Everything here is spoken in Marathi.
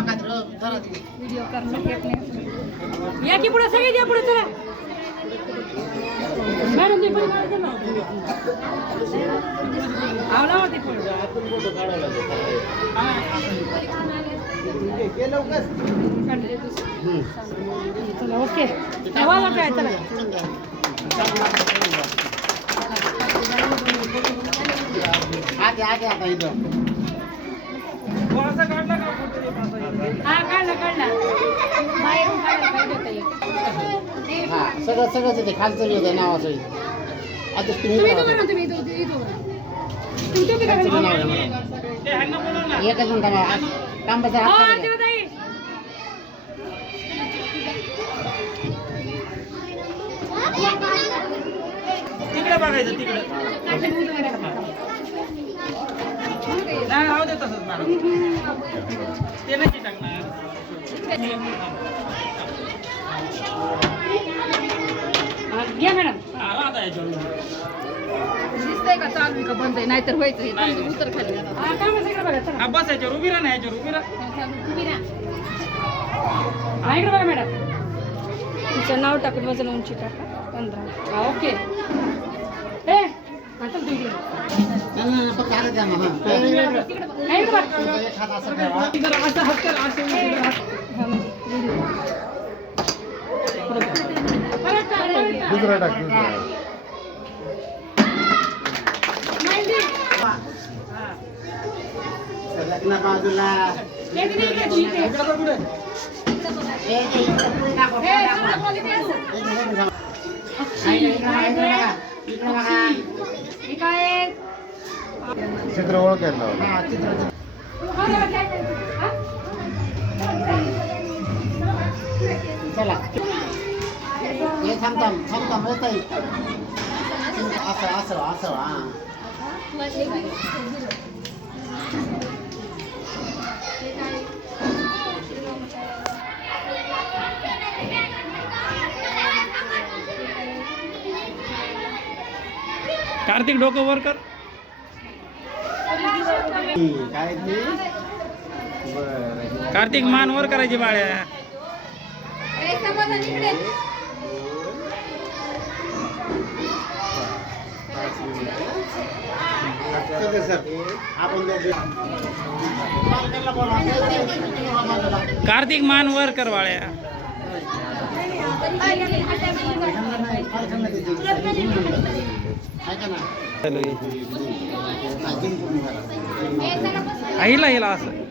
व्हिडिओ करणं येत नाही. या की पुढे सगळे या पुढे चला मॅडम ते पण आवला होती पुढे चला ओके आवाज काय चला आगे आगे आता इथं हा काढला बाहेरून काढला हा सगळं ते खालचं येतं नावाचं आता तुम्ही एकच म्हणता तांबाचा हात तिकडे बघायचं तिकडे नाही राहू दे तसंच मॅडम ते नाही टाकणार या मॅडम आता याच्यावर दिसतंय का चालू आहे का बंद आहे नाहीतर व्हायचं उतर खाली हा बस याच्यावर उभी राहा ना याच्यावर उभी राहा इकडे बघा मॅडम तिचं नाव टाकून वजन उंची टाका 15 हा ओके ए आता तू इकडे फक्त आलं द्या ना इकडे बघ एक हात असं ठेवा. असं हात कर असं हा म्हणजे दुसरा टाक दुसरा लग्न बाजूला चित्र ओळखायला लावा. चला हे थांब होत असं हा कार्तिक डोकं वर कर काय बरं कार्तिक मान वर करायची बाळ्या कार्तिक मान वर कर बाळ्या हिला असं